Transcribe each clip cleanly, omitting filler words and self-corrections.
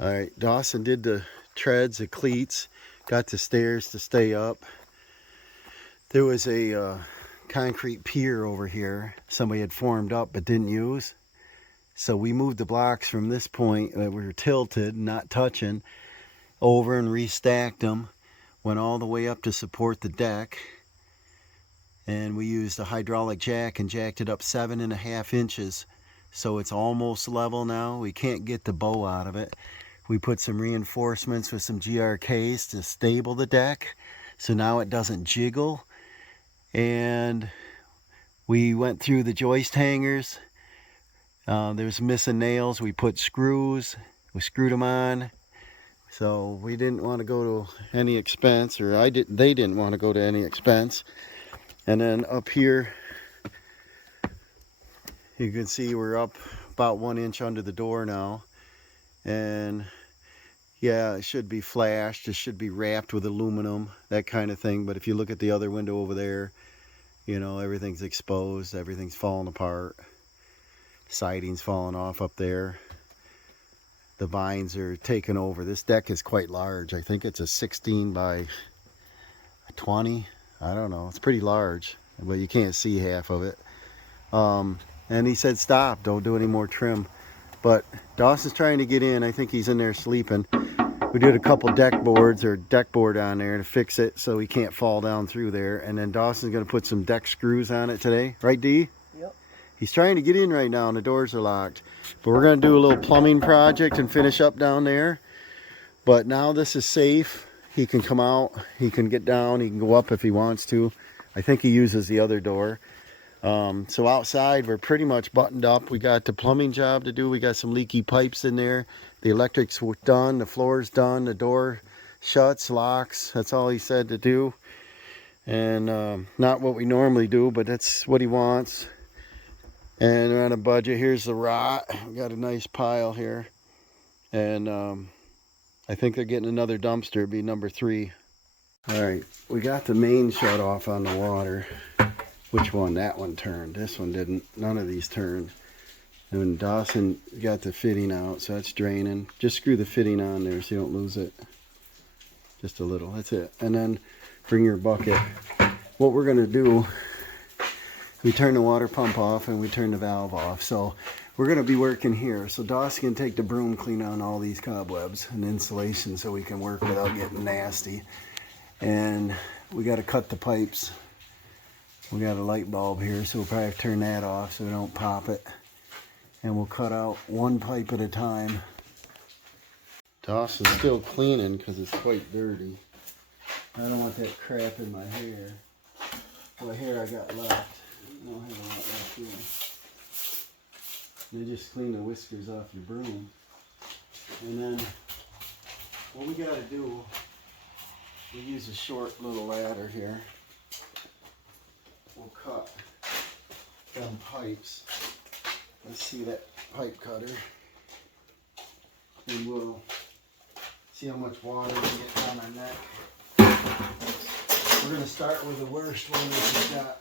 All right, Dawson did the treads, the cleats, got the stairs to stay up. There was a concrete pier over here somebody had formed up but didn't use. So we moved the blocks from this point that we were tilted, not touching, over and restacked them. Went all the way up to support the deck. And we used a hydraulic jack and jacked it up 7.5 inches. So it's almost level now. We can't get the bow out of it. We put some reinforcements with some GRKs to stable the deck. So now it doesn't jiggle. And we went through the joist hangers. There's missing nails. We put screws. We screwed them on. So we didn't want to go to any expense, or they didn't want to go to any expense. And then up here, you can see we're up about 1 inch under the door now. And yeah, it should be flashed. It should be wrapped with aluminum, that kind of thing. But if you look at the other window over there, you know, everything's exposed. Everything's falling apart. Siding's falling off up there. The vines are taking over. This deck is quite large. I think it's a 16 by 20. I don't know. It's pretty large, but you can't see half of it. And he said, stop. Don't do any more trim. But Dawson's trying to get in. I think he's in there sleeping. We did a couple deck board on there to fix it so he can't fall down through there. And then Dawson's going to put some deck screws on it today. Right, D? Yep. He's trying to get in right now and the doors are locked. But we're going to do a little plumbing project and finish up down there. But now this is safe. He can come out. He can get down. He can go up if he wants to. I think he uses the other door. So outside we're pretty much buttoned up. We got the plumbing job to do. We got some leaky pipes in there. The electric's done. The floor's done. The door shuts, locks. That's all he said to do. And not what we normally do, but that's what he wants. And we're on a budget. Here's the rot. We got a nice pile here. And I think they're getting another dumpster. It'd be number 3. All right, we got the main shut off on the water. Which one? That one turned. This one didn't. None of these turned. And Dawson got the fitting out, so that's draining. Just screw the fitting on there so you don't lose it. Just a little. That's it. And then bring your bucket. What we're going to do, we turn the water pump off and we turn the valve off. So we're going to be working here. So Dawson can take the broom, clean on all these cobwebs and insulation so we can work without getting nasty. And we got to cut the pipes. We got a light bulb here, so we'll probably have to turn that off so we don't pop it. And we'll cut out one pipe at a time. Dawson's still cleaning because it's quite dirty. I don't want that crap in my hair. What hair I got left. I don't have a lot left here. And just clean the whiskers off your broom. And then what we got to do, we use a short little ladder here. We'll cut them pipes. Let's see that pipe cutter. And we'll see how much water we get down our neck. We're going to start with the worst one that's got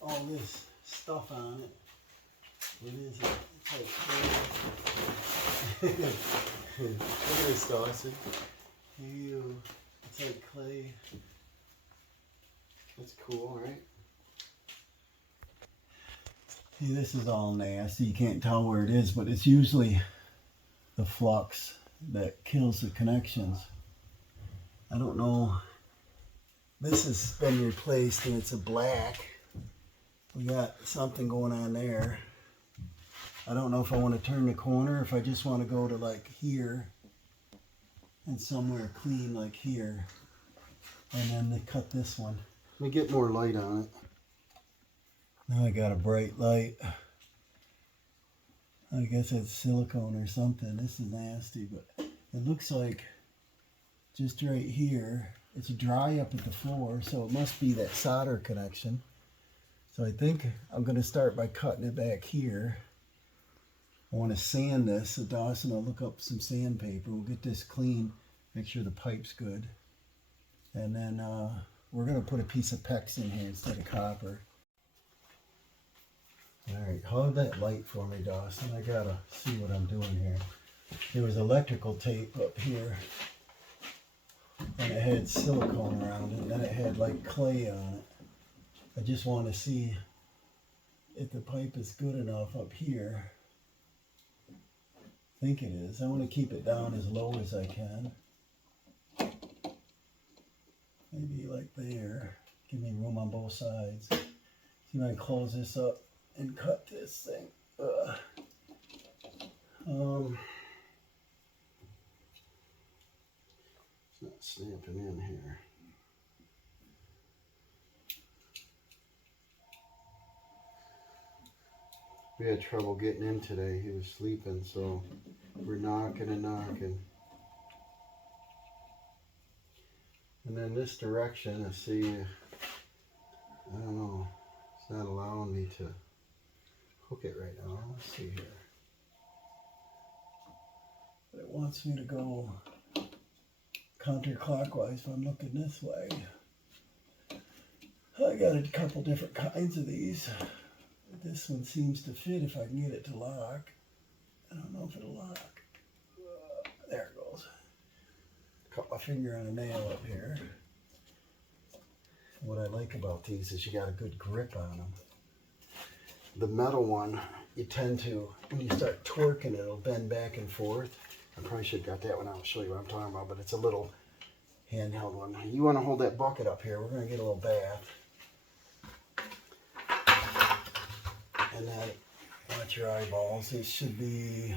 all this stuff on it. What is it? It's like clay. Look at this, Dawson. Ew. It's like clay. That's cool, right? See, this is all nasty. You can't tell where it is, but it's usually the flux that kills the connections. I don't know. This has been replaced and it's a black. We got something going on there. I don't know if I want to turn the corner, if I just want to go to like here and somewhere clean like here. And then they cut this one. Let me get more light on it. Now I got a bright light. I guess it's silicone or something. This is nasty, but it looks like just right here, it's dry up at the floor, so it must be that solder connection. So I think I'm going to start by cutting it back here. I want to sand this, so Dawson will look up some sandpaper. We'll get this clean, make sure the pipe's good. And then we're going to put a piece of PEX in here instead of copper. All right, hold that light for me, Dawson. I gotta see what I'm doing here. there was electrical tape up here, and it had silicone around it, and then it had like clay on it. I just want to see if the pipe is good enough up here. I think it is. I want to keep it down as low as I can. Maybe like there. Give me room on both sides. See if I can close this up and cut this thing. It's not snapping in here. We had trouble getting in today. He was sleeping, so we're knocking and knocking. And then this direction, I see, I don't know, it's not allowing me to hook it right now. Let's see here. But it wants me to go counterclockwise if I'm looking this way. I got a couple different kinds of these. This one seems to fit if I can get it to lock. I don't know if it'll lock. There it goes. Caught my finger on a nail up here. What I like about these is you got a good grip on them. The metal one, you tend to, when you start twerking, it'll bend back and forth. I probably should have got that one out. I'll show you what I'm talking about, but it's a little handheld one. You want to hold that bucket up here. We're going to get a little bath. And then, watch your eyeballs. These should be,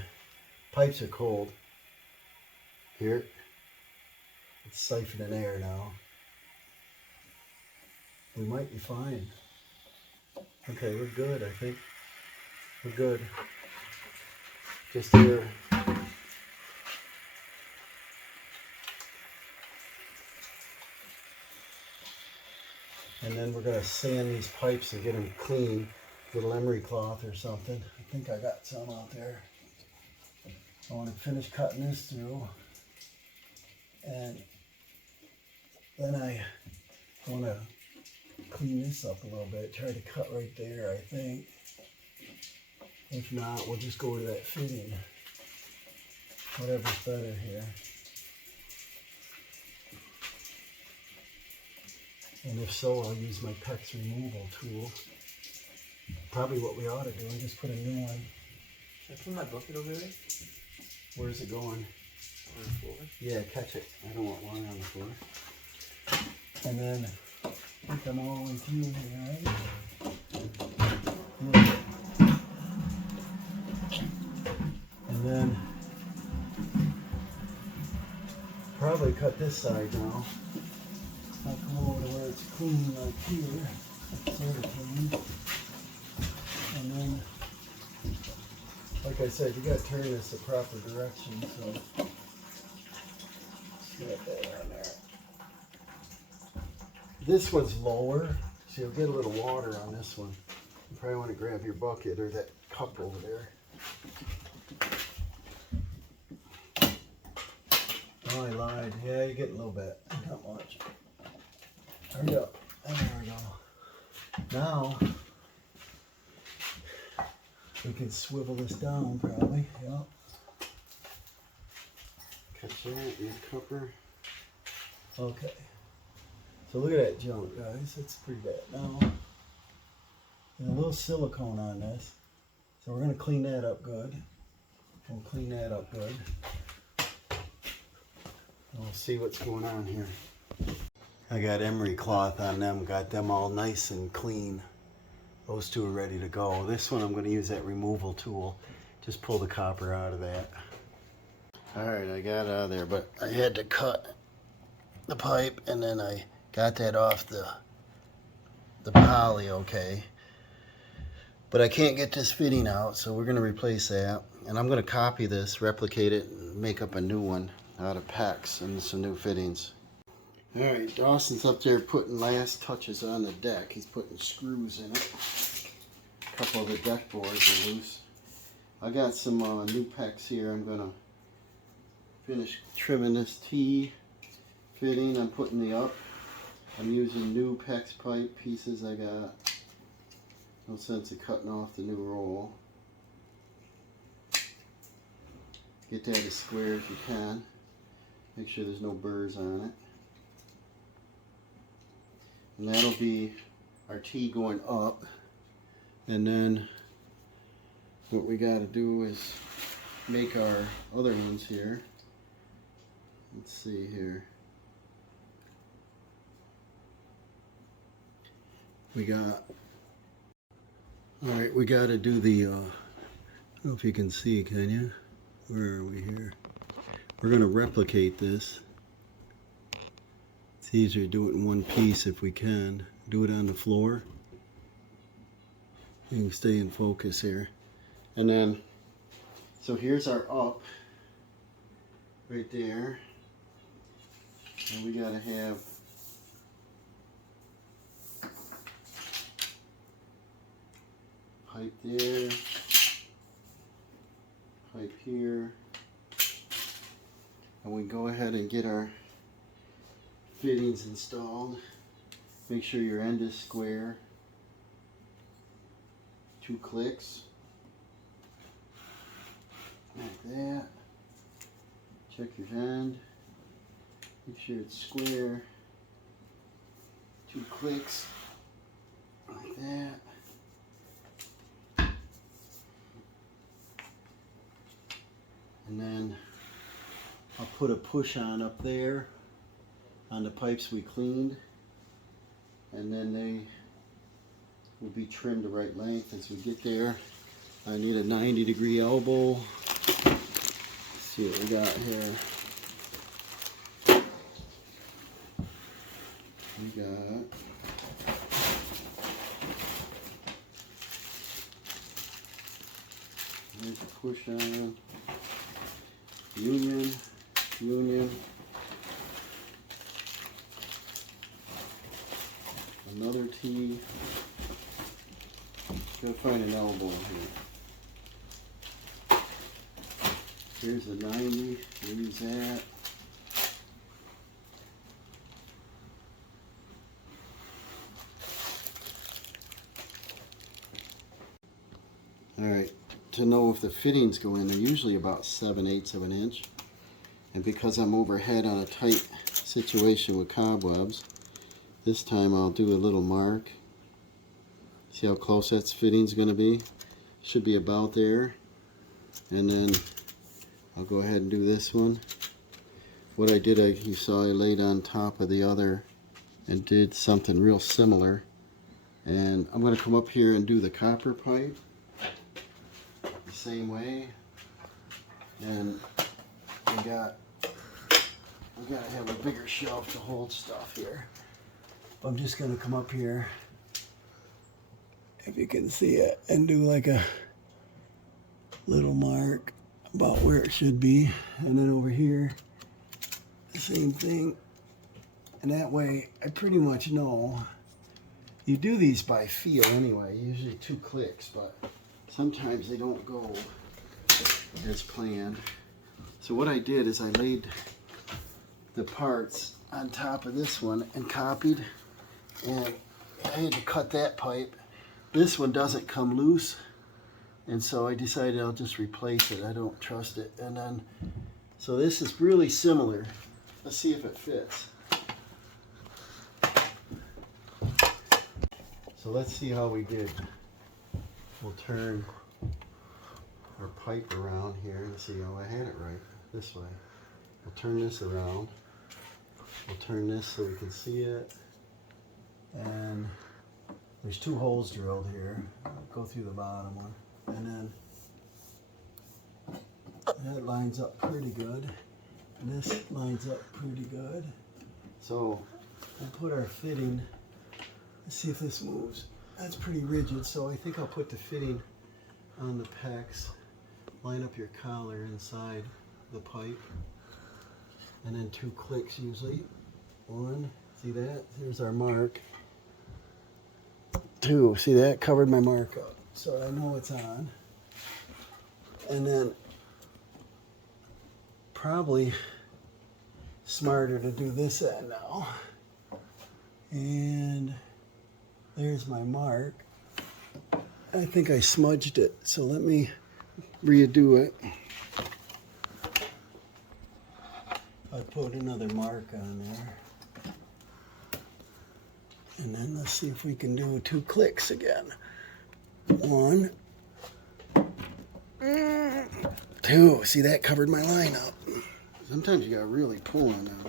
pipes are cold. Here, it's siphoning air now. We might be fine. Okay, we're good, I think. We're good. Just here. And then we're going to sand these pipes and get them clean. Little emery cloth or something. I think I got some out there. I want to finish cutting this through. And then I want to clean this up a little bit. Try to cut right there, I think. If not, we'll just go to that fitting. Whatever's better here. And if so, I'll use my PEX removal tool. Probably what we ought to do is just put a new one. Should I put my bucket over there? Where's it going? On the floor? Yeah, catch it. I don't want one on the floor. And then I think I'm all the way through here, right? And then probably cut this side now. I'll come over to where it's clean like here. Sort of clean. And then, like I said, you got to turn this the proper direction, so just get that on there. This one's lower, so you'll get a little water on this one. You probably want to grab your bucket or that cup over there. Oh, I lied. Yeah, you get a little bit. Not much. Hurry up. There we go. Now, we can swivel this down probably. Yep. Catch that, your copper. Okay. So look at that junk, guys. It's pretty bad. Now, there's a little silicone on this. So we're going to clean that up good. We'll clean that up good. And we'll see what's going on here. I got emery cloth on them. Got them all nice and clean. Those two are ready to go. This one I'm going to use that removal tool. Just pull the copper out of that. Alright, I got out of there, but I had to cut the pipe and then I got that off the poly okay. But I can't get this fitting out, so we're going to replace that. And I'm going to copy this, replicate it, and make up a new one out of PEX and some new fittings. Alright, Dawson's up there putting last touches on the deck. He's putting screws in it. A couple of the deck boards are loose. I got some new PEX here. I'm going to finish trimming this T fitting. I'm putting the up. I'm using new PEX pipe pieces I got. No sense of cutting off the new roll. Get that as square as you can. Make sure there's no burrs on it. And that'll be our T going up. And then what we got to do is make our other ones here. Let's see here. We got, alright, we got to do the, I don't know if you can see, can you? Where are we here? We're going to replicate this. It's easier to do it in one piece if we can. Do it on the floor. You can stay in focus here. And then, so here's our up right there. And we got to have pipe there, pipe here. And we go ahead and get our fittings installed. Make sure your end is square. 2 clicks. Like that. Check your end. Make sure it's square. 2 clicks. Like that. And then I'll put a push on up there on the pipes we cleaned, and then they will be trimmed the right length as we get there. I need a 90-degree elbow. Let's see what we got here. We got there's a push on. Union, union, another T. Gotta find an elbow here. Here's a 90, we'll use that. Alright. To know if the fittings go in, they're usually about 7/8 of an inch, and because I'm overhead on a tight situation with cobwebs, this time I'll do a little mark. See how close that fitting's going to be? Should be about there. And then I'll go ahead and do this one. What I did, you saw I laid on top of the other and did something real similar, and I'm going to come up here and do the copper pipe same way. And we gotta have a bigger shelf to hold stuff here. I'm just gonna come up here, if you can see it, and do like a little mark about where it should be, and then over here the same thing. And that way I pretty much know. You do these by feel anyway, usually 2 clicks, but sometimes they don't go as planned. So what I did is I laid the parts on top of this one and copied, and I had to cut that pipe. This one doesn't come loose, and so I decided I'll just replace it. I don't trust it. And then, so this is really similar. Let's see if it fits. So let's see how we did. We'll turn our pipe around here and see how I had it right. This way. We'll turn this around. We'll turn this so we can see it. And there's 2 holes drilled here. I'll go through the bottom one. And then that lines up pretty good. And this lines up pretty good. So we'll put our fitting. Let's see if this moves. That's pretty rigid, so I think I'll put the fitting on the pecs. Line up your collar inside the pipe. And then 2 clicks usually. 1, see that? Here's our mark. 2, see that? Covered my mark up, so I know it's on. And then probably smarter to do this end now. And there's my mark. I think I smudged it, so let me redo it. I put another mark on there. And then let's see if we can do 2 clicks again. 1, 2. See, that covered my line up. Sometimes you gotta really pull on them.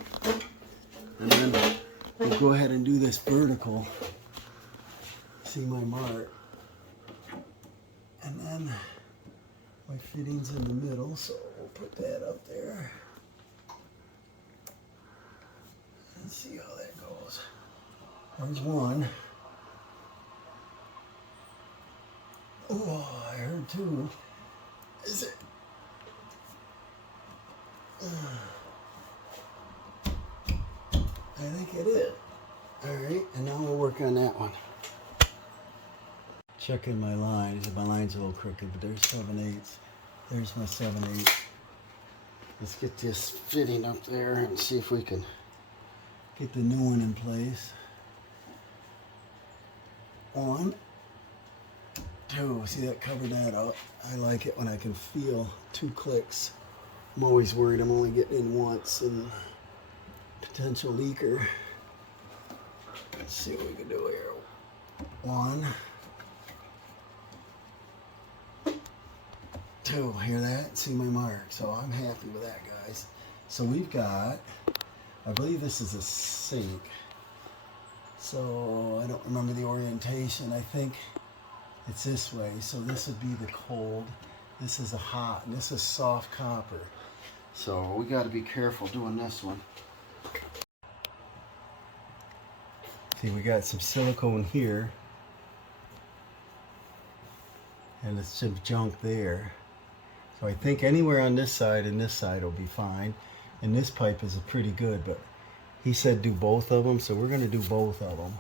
And then we'll go ahead and do this vertical. See my mark. And then my fitting's in the middle, so we'll put that up there. Let's see how that goes. There's 1. Oh, I heard 2. Is it? I think it is. Alright, and now we'll work on that one. Checking my lines. My line's a little crooked, but there's 7/8. There's my 7/8. Let's get this fitting up there and see if we can get the new one in place. 1, 2. See, that covered that up. I like it when I can feel 2 clicks. I'm always worried I'm only getting in once and potential leaker. Let's see what we can do here. 1, 2. Hear that? See my mark. So I'm happy with that, guys. So we've got, I believe this is a sink. So I don't remember the orientation. I think it's this way. So this would be the cold. This is a hot, and this is soft copper. So we got to be careful doing this one. See, we got some silicone here, and it's some junk there. So I think anywhere on this side and this side will be fine. And this pipe is pretty good, but he said do both of them, so we're going to do both of them.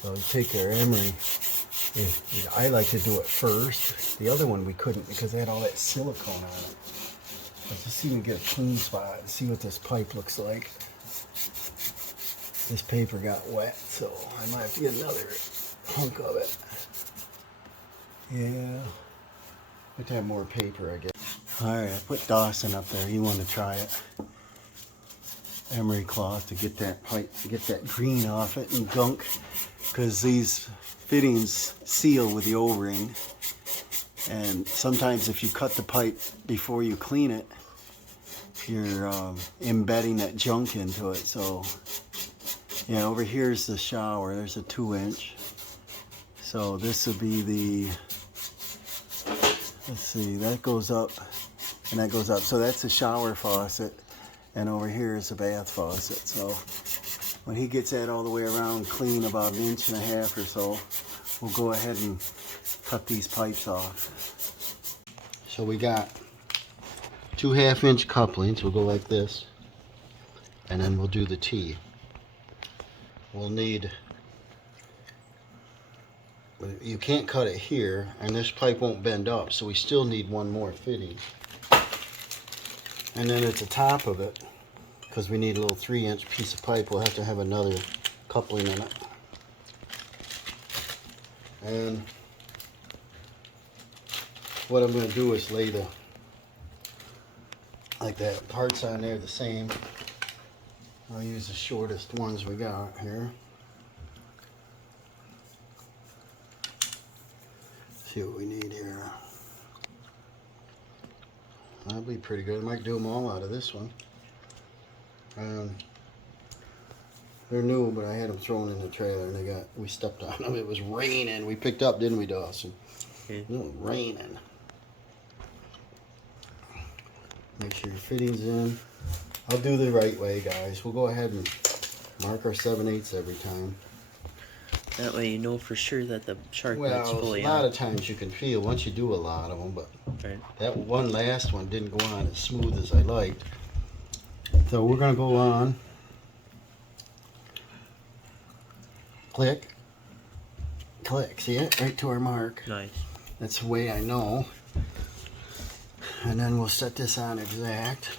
So we take our emery. I like to do it first. The other one we couldn't because they had all that silicone on it. Let's just see if we can get a clean spot and see what this pipe looks like. This paper got wet, so I might have to get another hunk of it. Yeah. Have to have more paper, I guess. Alright, I put Dawson up there. He wanted to try it. Emery cloth to get that pipe, get that green off it and gunk, because these fittings seal with the O-ring, and sometimes if you cut the pipe before you clean it, you're embedding that junk into it. So yeah, over here's the shower. There's a 2-inch. So this would be the, let's see, that goes up and that goes up. So that's the shower faucet, and over here is the bath faucet. So when he gets that all the way around clean, about 1.5 inches or so, we'll go ahead and cut these pipes off. So we got 2 1/2-inch couplings. We'll go like this, and then we'll do the T. We'll need, you can't cut it here, and this pipe won't bend up, so we still need 1 more fitting. And then at the top of it, because we need a little 3-inch piece of pipe, we'll have to have another coupling in it. And what I'm going to do is lay the, like that, parts on there the same. I'll use the shortest ones we got here. See what we need here. That'll be pretty good. I might do them all out of this one. They're new, but I had them thrown in the trailer and we stepped on them. It was raining. We picked up, didn't we, Dawson? It was raining. Make sure your fitting's in. I'll do the right way, guys. We'll go ahead and mark our 7/8 every time. That way you know for sure that the shark nut's Well, fully a lot on. of times you can feel once you do a lot of them, but Right. that one last one didn't go on as smooth as I liked. So we're going to go on. Click. Click. See it? Right to our mark. Nice. That's the way I know. And then we'll set this on exact.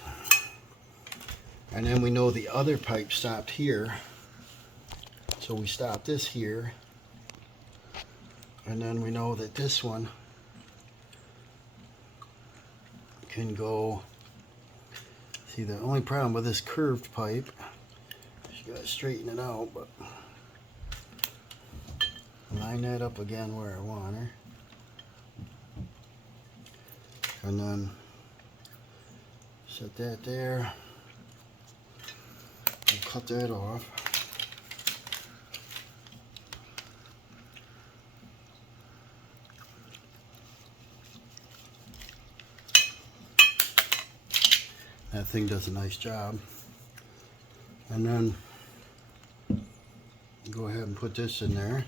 And then we know the other pipe stopped here. So we stop this here. And then we know that this one can go See, the only problem with this curved pipe, you gotta straighten it out, but line that up again where I want her. And then set that there. I'll cut that off. That thing does a nice job. And then go ahead and put this in there.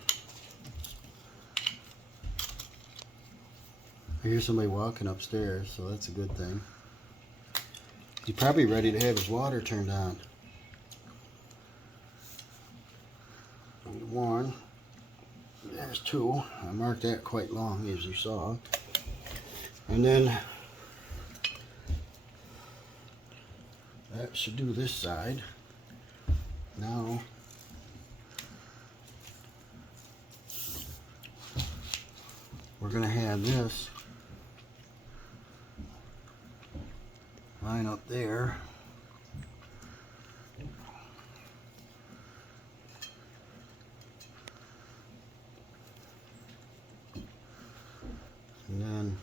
I hear somebody walking upstairs, so that's a good thing. He's probably ready to have his water turned on. One. There's two. I marked that quite long, as you saw. And then that should do this side. Now we're going to have this line up there. And then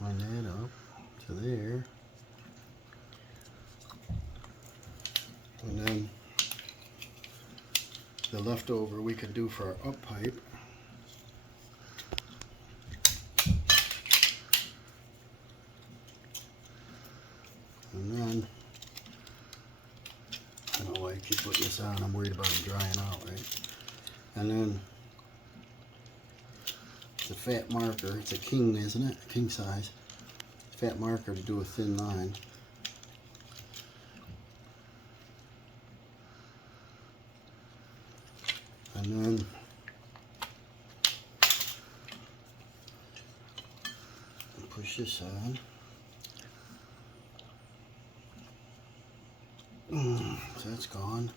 line that up to there. And then the leftover we can do for our up pipe. And then, I don't know why I keep putting this on, I'm worried about them drying out, right? And then, it's a fat marker, it's a king, isn't it? King size. Fat marker to do a thin line. And then, push this on. So that's gone.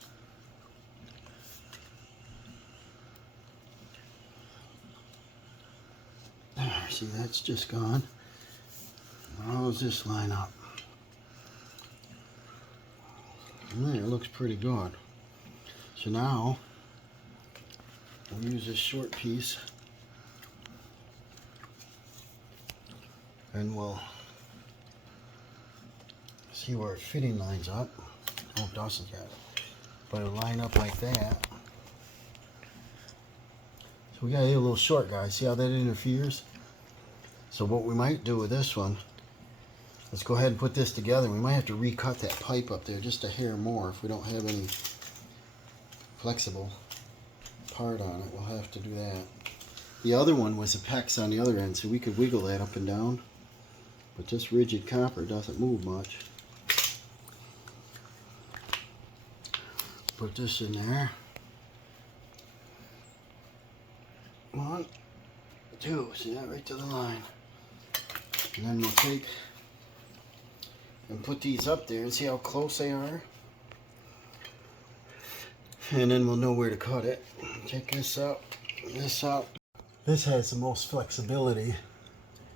There, see, that's just gone. How does this line up? There, it looks pretty good. So now, we'll use this short piece and we'll see where it fitting lines up. Oh, Dawson's got it. But it'll line up like that. So we got a little short, guys. See how that interferes? So what we might do with this one, let's go ahead and put this together. We might have to recut that pipe up there just a hair more if we don't have any flexible part on it. We'll have to do that. The other one was a PEX on the other end, so we could wiggle that up and down. But this rigid copper doesn't move much. Put this in there. 1, 2, see that right to the line. And then we'll take and put these up there and see how close they are. And then we'll know where to cut it. Check this out, this out. This has the most flexibility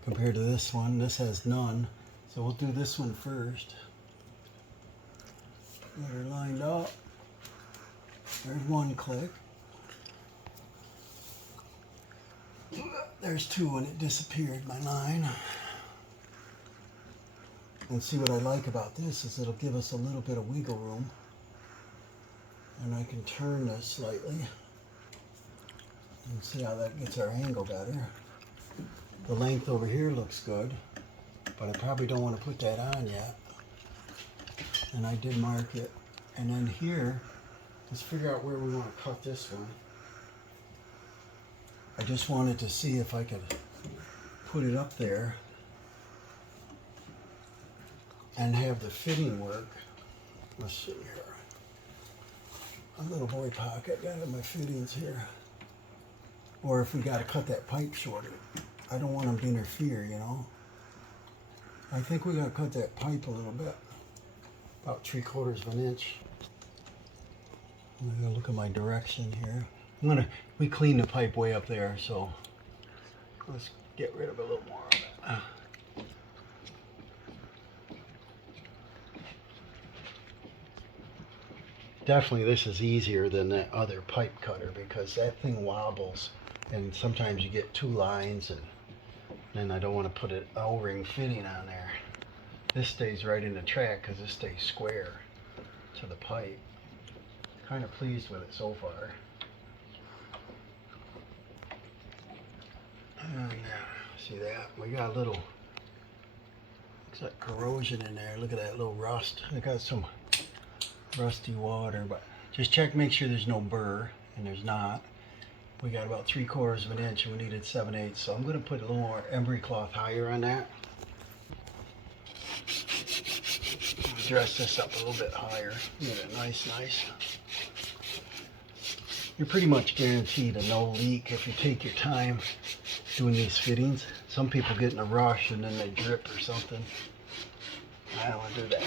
compared to this one. This has none. So we'll do this one first. Get her lined up. There's one click. There's two and it disappeared, my line. And see what I like about this is it'll give us a little bit of wiggle room. And I can turn this slightly. And see how that gets our angle better. The length over here looks good, but I probably don't want to put that on yet. And I did mark it. And then here, let's figure out where we want to cut this one. I just wanted to see if I could put it up there and have the fitting work. Let's see here. A little boy pocket, got my fittings here. Or if we got to cut that pipe shorter. I don't want them to interfere, you know. I think we got to cut that pipe a little bit. About 3/4 of an inch. I'm gonna look at my direction here. We cleaned the pipe way up there, so Let's get rid of a little more of it. Definitely this is easier than that other pipe cutter because that thing wobbles and sometimes you get two lines and then I don't want to put an O-ring fitting on there. This stays right in the track because this stays square to the pipe. Kind of pleased with it so far. And see that? We got a little, looks like corrosion in there. Look at that little rust. I got some rusty water, but just check, make sure there's no burr, and there's not. We got about 3/4 of an inch and we needed 7/8, so I'm going to put a little more emery cloth higher on that. Dress this up a little bit higher. Get it nice. You're pretty much guaranteed a no leak if you take your time doing these fittings. Some people get in a rush and then they drip or something. I don't want to do that.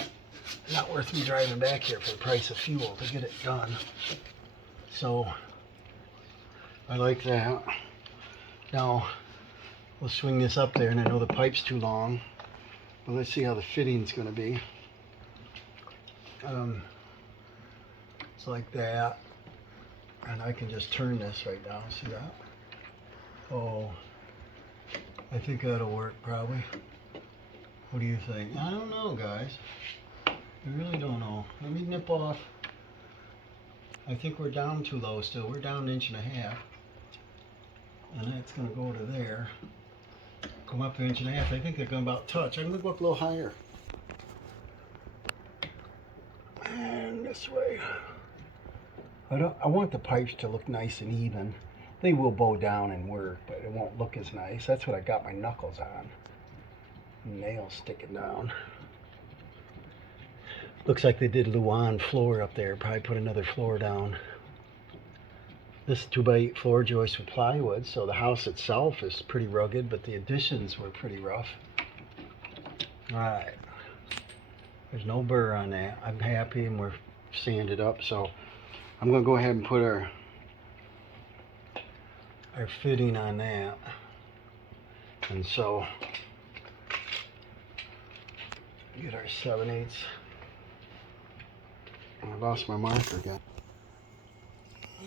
Not worth me driving back here for the price of fuel to get it done. So I like that. Now we'll swing this up there, and I know the pipe's too long, but let's see how the fitting's going to be. It's like that, and I can just turn this right now. See that? Oh, I think that'll work probably. What do you think? I don't know, guys. I really don't know. Let me nip off. I think we're down too low still. We're down 1.5 inches. And that's going to go to there. Come up 1.5 inches. I think they're going to about touch. I'm going to go up a little higher. And this way. I want the pipes to look nice and even. They will bow down and work, but it won't look as nice. That's what I got my knuckles on. Nails sticking down. Looks like they did Luan floor up there. Probably put another floor down. This is 2x8 floor joist with plywood, so the house itself is pretty rugged, but the additions were pretty rough. Alright. There's no burr on that. I'm happy, and we're sanded up, so I'm going to go ahead and put our fitting on that. And so get our 7/8. I lost my marker again.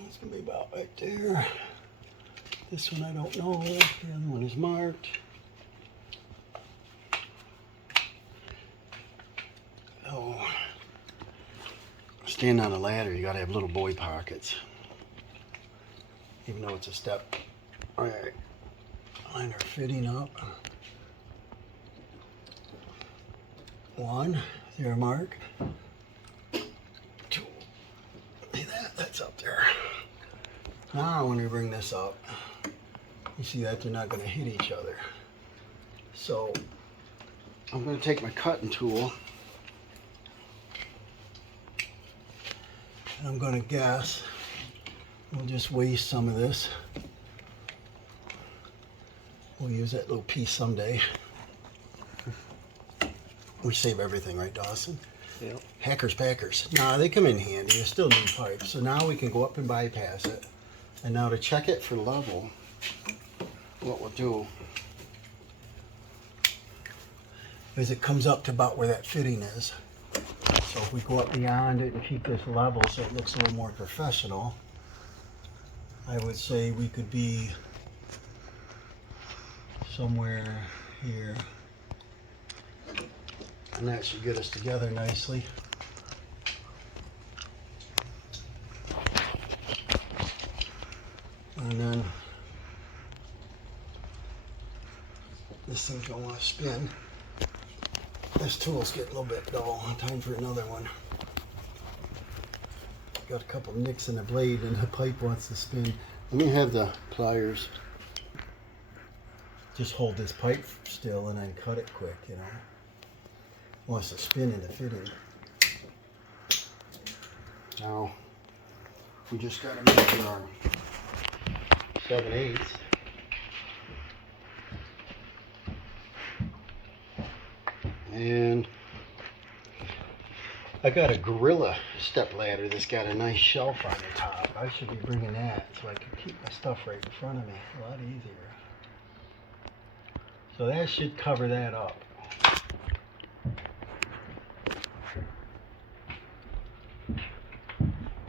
It's going to be about right there. This one I don't know. The other one is marked. Oh, standing on a ladder, you got to have little boy pockets. Even though it's a step. All right, line our fitting up. 1, there mark. 2, see that? That's up there. Now when we bring this up, you see that they're not going to hit each other. So I'm going to take my cutting tool and I'm going to guess. We'll just waste some of this. We'll use that little piece someday. We save everything, right, Dawson? Yep. Hackers, packers. Nah, they come in handy. You still need pipes. So now we can go up and bypass it. And now to check it for level, what we'll do is it comes up to about where that fitting is. So if we go up beyond it and keep this level so it looks a little more professional, I would say we could be somewhere here. And that should get us together nicely. And then this thing's gonna want to spin. This tool's getting a little bit dull. Time for another one. Got a couple nicks in the blade and the pipe wants to spin. Let me have the pliers. Just hold this pipe still and then cut it quick, you know. Wants to spin in the fitting. Now, we just got to measure our 7/8. And I got a Gorilla step ladder that's got a nice shelf on the top. I should be bringing that so I can keep my stuff right in front of me. A lot easier. So that should cover that up.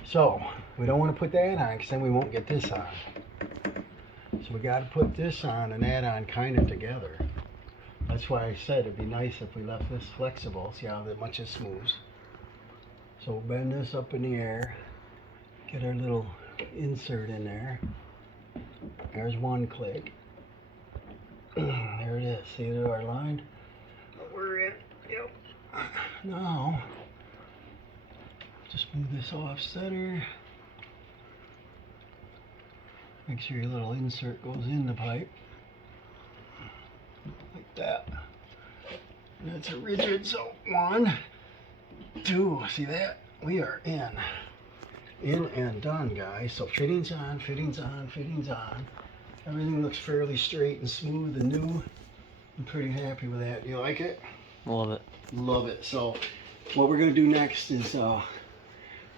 So we don't want to put that on because then we won't get this on. So we got to put this on and that on kind of together. That's why I said it'd be nice if we left this flexible. See how much it smooths. So we'll bend this up in the air. Get our little insert in there. There's one click. There it is. See our line? We're in. Yep. Now, just move this off center. Make sure your little insert goes in the pipe. Like that. And that's a rigid, so 1, 2, see that? We are in. In and done, guys. So fittings on, fittings on, fittings on. Everything looks fairly straight and smooth and new. I'm pretty happy with that. You like it? Love it. Love it. So what we're going to do next is we're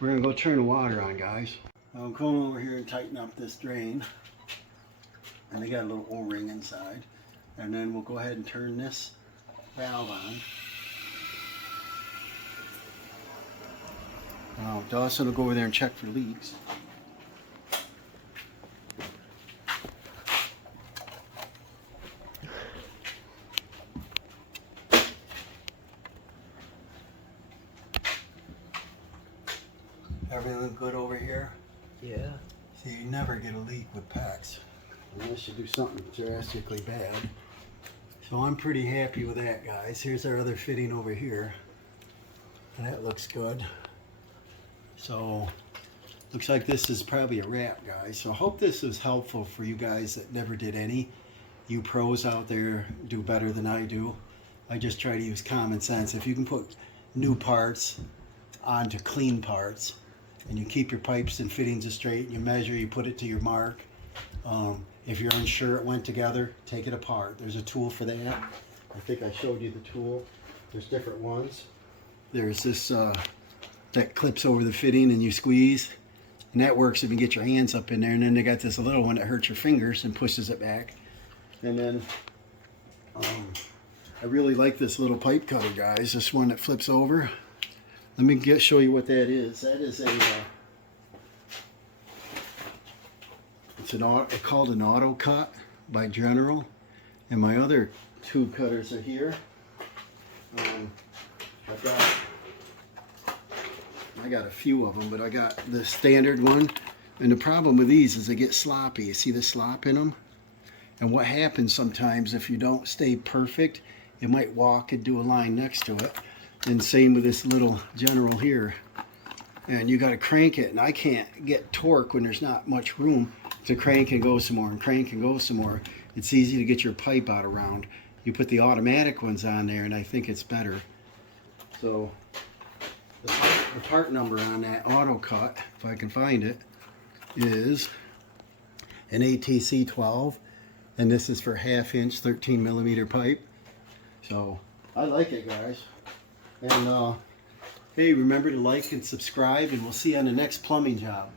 going to go turn the water on, guys. I'm coming over here and tighten up this drain. And they got a little O-ring inside. And then we'll go ahead and turn this valve on. Now Dawson will go over there and check for leaks. Everything good over here? Yeah. See, you never get a leak with packs unless you do something drastically bad. So I'm pretty happy with that, guys. Here's our other fitting over here. And that looks good. So looks like this is probably a wrap, guys. So I hope this was helpful for you guys that never did any. You pros out there do better than I do. I just try to use common sense. If you can put new parts onto clean parts, and you keep your pipes and fittings straight, you measure, you put it to your mark. If you're unsure it went together, take it apart. There's a tool for that. I think I showed you the tool. There's different ones. There's this that clips over the fitting and you squeeze, and that works if you get your hands up in there. And then they got this little one that hurts your fingers and pushes it back. And then I really like this little pipe cutter, guys. This one that flips over. Let me show you what that is. That is a it's called an auto cut by General, and my other tube cutters are here. I got a few of them, but I got the standard one. And the problem with these is they get sloppy. You see the slop in them? And what happens sometimes if you don't stay perfect, you might walk and do a line next to it. And same with this little General here. And you got to crank it, and I can't get torque when there's not much room to crank and go some more and crank and go some more. It's easy to get your pipe out around. You put the automatic ones on there, and I think it's better. So the part number on that auto cut, if I can find it, is an ATC 12, and this is for 1/2 inch 13 millimeter pipe. So I like it, guys. And hey, remember to like and subscribe, and we'll see you on the next plumbing job.